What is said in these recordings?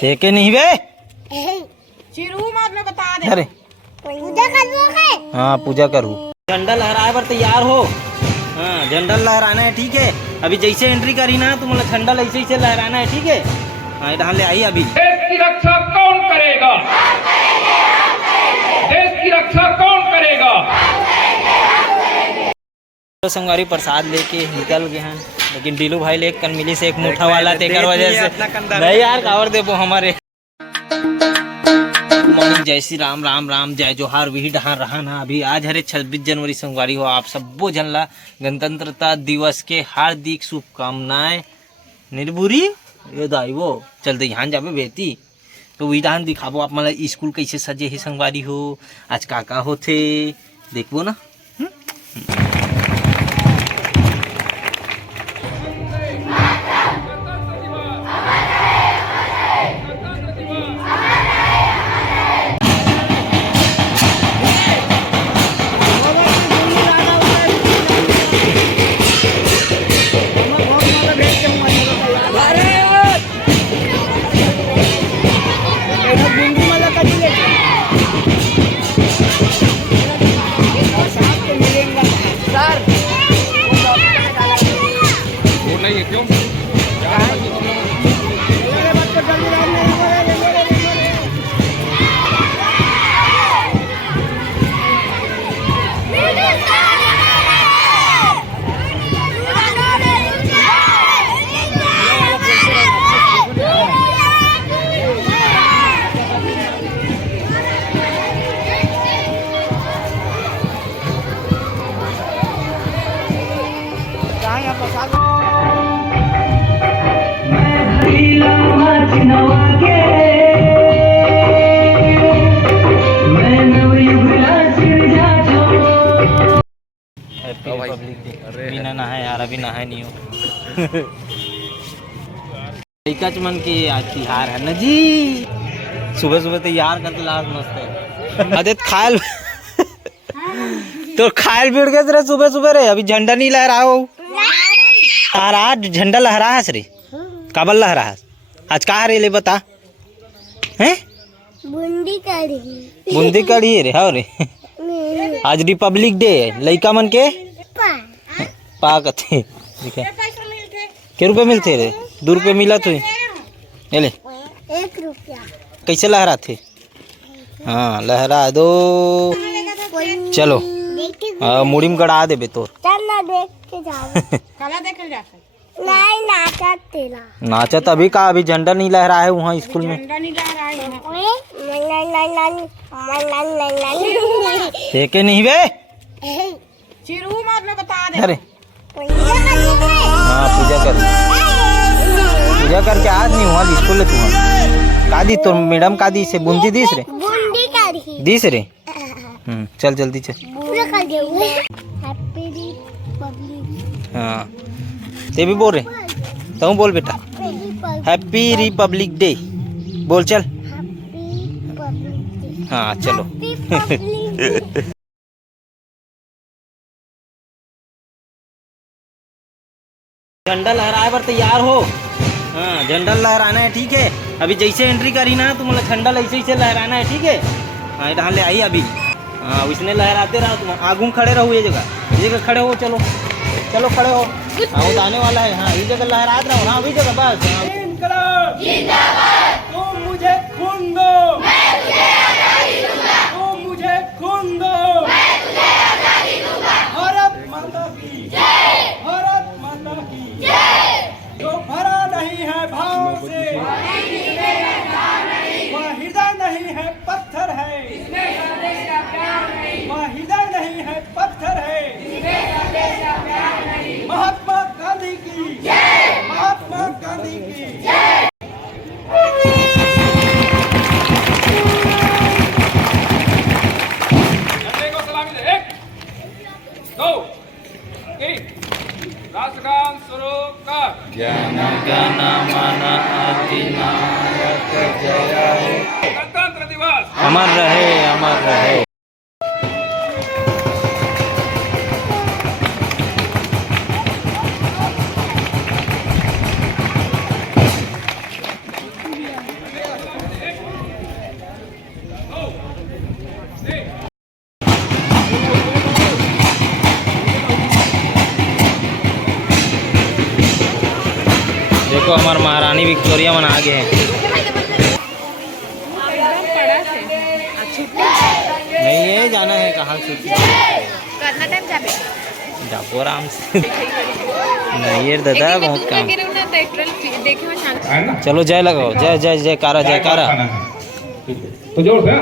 देखे नहीं बे चिरू मत में बता दे। अरे पूजा करोगे? हाँ पूजा करूँ। झंडा लहराए पर तैयार हो। हाँ झंडा लहराना है ठीक है। अभी जैसे एंट्री करी ना तुम झंडा ऐसे ही से लहराना है ठीक है। हाँ इधर ले आई अभी। देश की रक्षा कौन करेगा? देश की रक्षा कौन करेगा? संगवारी प्रसाद लेके निकल गए हैं लेकिन डीलू भाई ले कन मिली से एक मुठा वाला तेकर वजह से नहीं यार कावर दे वो हमारे। मॉर्निंग जय श्री राम राम राम जय जोहार वही डहार रहा ना। अभी आज हरे 26 जनवरी संगवारी हो। आप सबो जनला गणतंत्रता दिवस के हार्दिक शुभकामनाएं। निर्भुरी ये दाई वो चलते यहाँ जाबे बेटी तो वही डांस दिखाबो आप मतलब स्कूल कैसे सजे है संगवारी हो। आज काका होथे देखबो ना। बिना नहाए यार अभी नहाए नहीं हो। मन की तिहार है ना जी। सुबह सुबह तैयार करके लास्ट मस्त है। आदित खायल तो खायल पीट गए रे सुबह सुबह रे। अभी झंडा नहीं लहरा हो। आज झंडा लहरा है रे। काबल लहरा है आज का रे ले बता हैं। बूंदी कढ़ी। बूंदी कढ़ी रे हाँ रे। आज रिपब्लिक डे है लइका मन के पा कथे के रुपए मिलते रे। 2 रुपये मिला तो ये ले 1 रुपया। कैसे लहरा थे। हाँ लहरा दो चलो मुड़ी में गड़ा दे बे तोर। चल ना देख के जाओ। कला देखे जा नहीं नाचा तेरा। नाचा तभी का अभी झंडा नहीं लहरा है वहाँ स्कूल में। झंडा नहीं लहरा है। देखे नहीं बे चिरू मत में बता दे। अरे हाँ पूजा कर करके आज नहीं हुआ स्कूल में तुम्हारा का दी तो मैडम का दी से बूंदी दीस रे। बूंदी कढ़ी दीस रे। चल जल्दी चल। पूरा कर दे। Happy Republic. हाँ ते भी बोल रहे तो बोल बेटा हैप्पी रिपब्लिक डे बोल चल। हाँ चलो। झंडा लहराए पर तैयार हो। हाँ झंडा लहराना है ठीक है। अभी जैसे एंट्री करी ना तुम झंडा ऐसे ही से लहराना है ठीक है। हाँ इधर ले आई अभी। हाँ उसने लहराते रहो तुम आगू खड़े रहो। ये जगह खड़े हो। चलो चलो खड़े हो। हाँ उतारने वाला है। हाँ इस जगह लहराते रहो। हाँ वही जगह बस। तुम मुझे खून दो मैं तुझे आजादी दूंगा। तुम मुझे खून दो मैं तुझे आजादी दूंगा। भारत माता की जय। भारत माता की जय। जो भरा नहीं है भाव से वह हृदय नहीं है पत्थर है। वह हृदय नहीं है पत्थर है। महात्मा गांधी की जय। महात्मा गांधी की जय। राष्ट्रगान शुरू कर। जन गण मन अधिनायक जय हे। गणतंत्र दिवस अमर रहे अमर रहे। हमारे महारानी विक्टोरिया मन आ गए हैं। नहीं ये जाना है कहाँ छुट्टी करना टाइम जाबे जापो आराम से नहीं ये दादा बहुत काम। चलो जय लगाओ, जय जय जयकारा जयकारा। तो जोर से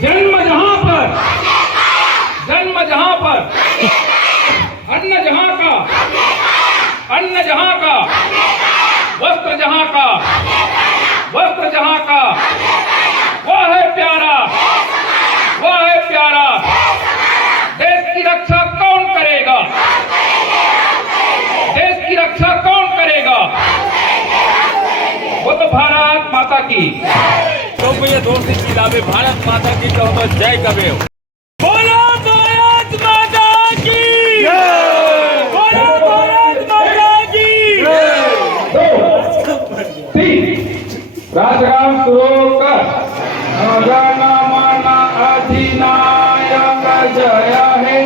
जन्म जहाँ पर अन्न जहाँ का वस्त्र जहाँ का वह है प्यारा देश की रक्षा कौन करेगा वो तो भारत माता की तो भैया जोर से चिल्लावे भारत माता की तो जय कबे बोलो भारत माता की बोलो भारत माता की राजगाम शुरू कर जनगणमन अधिनायक जय हे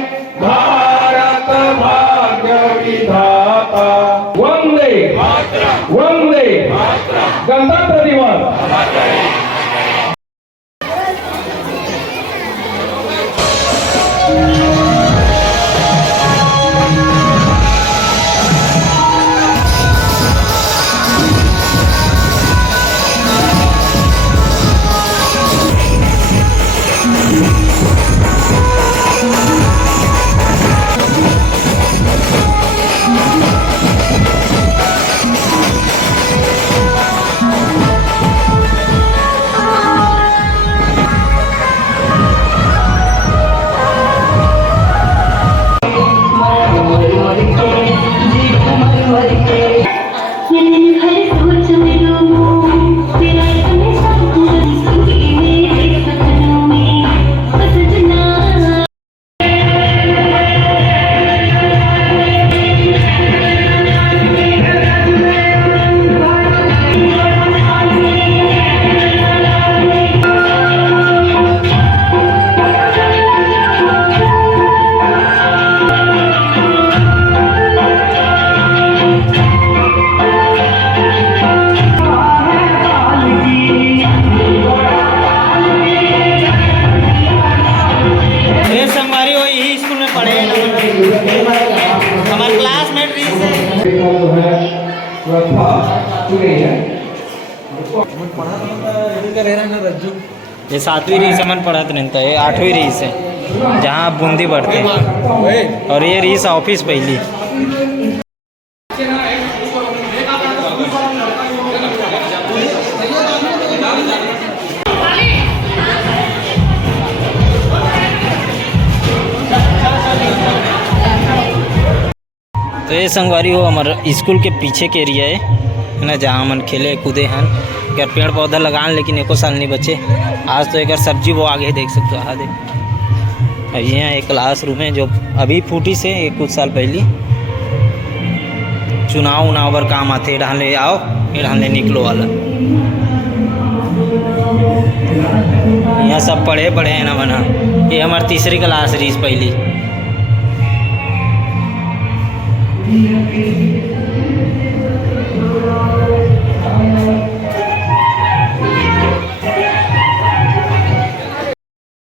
भारत भाग्य विधाता वंदे गणतंत्र दिवस। हमारे क्लासमेट ये 7वीं रीस मन पढ़त नहीं था, ये 8वीं रीस है जहाँ आप बूंदी बढ़ते हैं और ये रीस ऑफिस पहली। तो ये संगवारी हो हमारे स्कूल के पीछे के एरिया है ना, जहाँ मन खेले कूदे हैं अगर पेड़ पौधा लगान, लेकिन एको साल नहीं बचे। आज तो एक सब्जी वो आगे देख सकते हो आगे। यहाँ एक क्लास रूम है जो अभी फूटी से एक कुछ साल पहले चुनाव उनाव पर काम आते, ढाले आओ ढाले निकलो वाला। यहाँ सब पढ़े हैं ना बना। ये हमारी तीसरी क्लास रही पहली।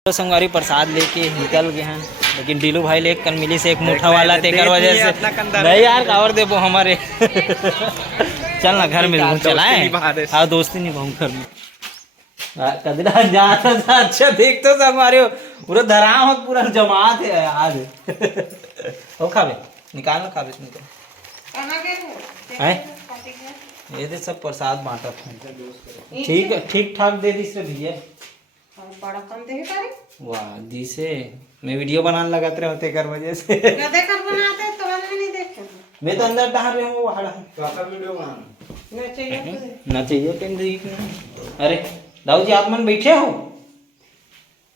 संगवारी प्रसाद लेके निकल गए हैं, लेकिन डीलू भाई ले कल मिली से एक मुठा वाला तेकर वजह से नहीं यार कावर दे वो हमारे चल ना घर में चलाए हाँ दोस्ती नहीं भाऊ घर में कदरा जाता था। अच्छा देख तो संगवारी पूरा धराम हो पूरा जमात है आज हो खावे निकाल खावे निकल है ये तो सब प्रसाद बांटा ठीक ठाक दे दी से भैया बड़ा कम दे करे वाह दी से मैं वीडियो बनाने लगाते रहे होते कर वजह से गदे कर बनाते तो मैंने नहीं देखे मैं तो अंदर डहार रहे हूँ वहां कैसा वीडियो बनाना ना चाहिए कहीं देख अरे दाऊ जी आप मन बैठे हो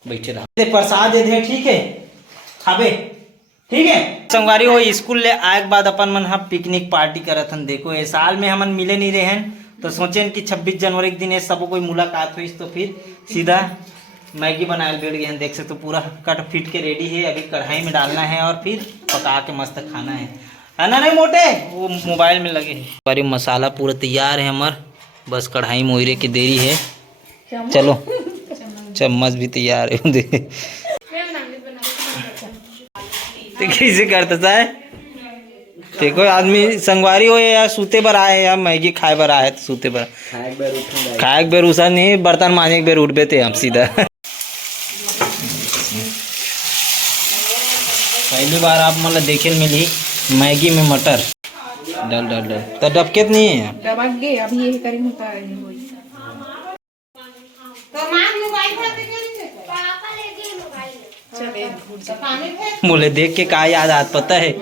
बैठे रहो प्रसाद दे दे ठीक है खाबे ठीक है। संगवारी हो स्कूल ले आए के बाद अपन मन हम पिकनिक पार्टी करत हन। देखो ये साल में हमन मिले नहीं रहे हैं तो सोचे कि 26 जनवरी के दिन सब कोई मुलाकात हुई तो फिर सीधा मैगी बनाए बैठ गए हैं। देख सकते हो पूरा कट फिट के रेडी है, अभी कढ़ाई में डालना है और फिर पका के मस्त खाना है। है ना नहीं मोटे, वो मोबाइल में लगे हैं। हमारी मसाला पूरा तैयार है हमार, बस कढ़ाई मोहरे की देरी है। चलो चम्मच भी तैयार है। कैसे करता है देखो, आदमी संगवारी हो या सूते पर आए या मैगी खाए पर आए तो सूते पर खाए बेर उसा नहीं, बर्तन मांजे एक बेर उठ बेते हम सीधा। पहली बार आप मतलब देखे मिली मैगी में मटर डल डल डल तो डबकेत नहीं है। दबक गए अभी यही करी होता है तो मां मोबाइल खाते करेंगे पापा ले गए मोबाइल चले तो पानी फेंक बोले देख के का याद आत पता है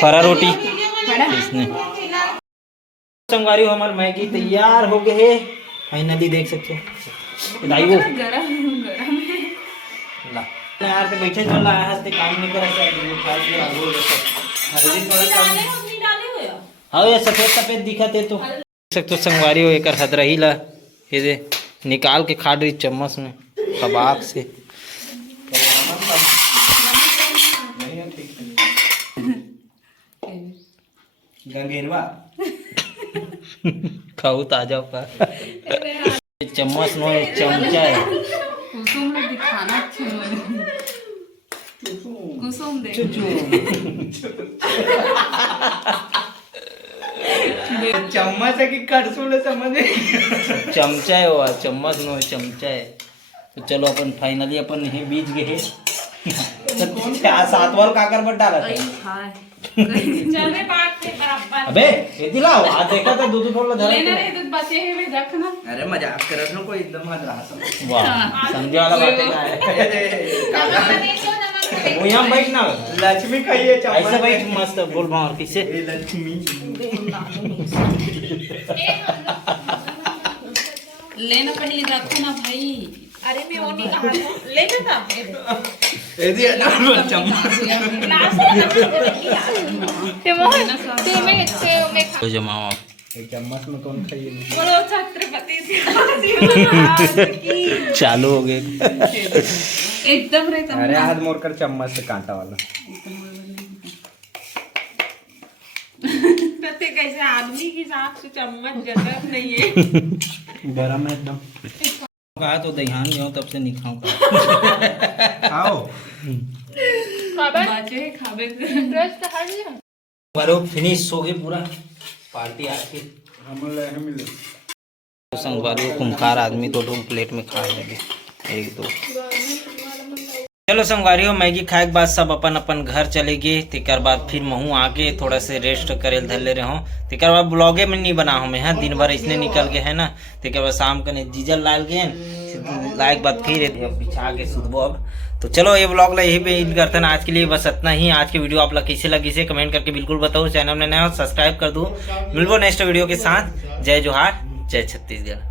फरा रोटी इसने। संगवारी हो हमारी मैगी तैयार हो गए है फाइनली, देख सकते हो दाई वो ला यार पे बैठे चल रहा है, हंसते काम नहीं कर रहा है, वो खास में आगो हल्दी थोड़ा कम। हाँ ये सफेद सफेद दिखत है तो देख सकते हो संगवारी हो, एक हदरही ला ये दे निकाल के खा रही चम्मच में कबाब से। गंगेरवा खाऊ ताजा का चम्मच नो चमचा है। कुसुम ने दिखाना कुसुम दे चम्मच है कि कड़छुल है समझ नहीं। चमचा है वो, चम्मच नो चमचा है। तो चलो अपन फाइनली अपन यही बीच गए सात वाल काकर बट डाला चलने बात से बराबर अबे ये दिलाओ आज देखा था दूध थोड़ा धरा लेना रे दूध बचे है वे रखना। अरे मजाक करत ना कोई एकदम हद रहा सब। वाह समझे वाला बात है। वो यहाँ बैठना लक्ष्मी खाइए ऐसे बैठ मस्त बोल भाव किसे लक्ष्मी लेना पहले रखो ना भाई। अरे मैं वो नहीं कहा लेना था एदी अडर चम्मच तो जमाओ एक चम्मच में कौन खाइए बोलो छत्रपति चालू हो गए एकदम रे तुम अरे हाथ मोड़ कर चम्मच से कांटा वाला पते कैसे आदमी की हिसाब से चम्मच जरूरत नहीं है। गरम है एकदम। कहा तो ध्यान दो तब से नहीं खाऊंगा। आओ बचे खाबे ब्रश तो हट गया। बारो फिनिश हो गए पूरा पार्टी आज की। हम मिले संगवारी को कुम्हार आदमी तो दो प्लेट में खा लेंगे एक दो। चलो संगवारी हो मैगी खाए के बाद सब अपन अपन घर चले गए। तेकर बाद फिर महू आके थोड़ा से रेस्ट करे धर ले रहे हो। तेकर बाद ब्लॉगे में नहीं बना हमें हाँ दिन भर इसने निकल गए है ना। तेकर बाद शाम कने जीजल लाल गए लाइक बात फिर बिछा के सुधबो अब। तो चलो ये ब्लॉग ला यही पे एंड करते हैं आज के लिए, बस इतना ही। आज की वीडियो आप लोग कैसे लगी से कमेंट करके बिल्कुल बताओ। चैनल में नया हो सब्सक्राइब कर दो। मिलबो नेक्स्ट वीडियो के साथ। जय जोहार जय छत्तीसगढ़।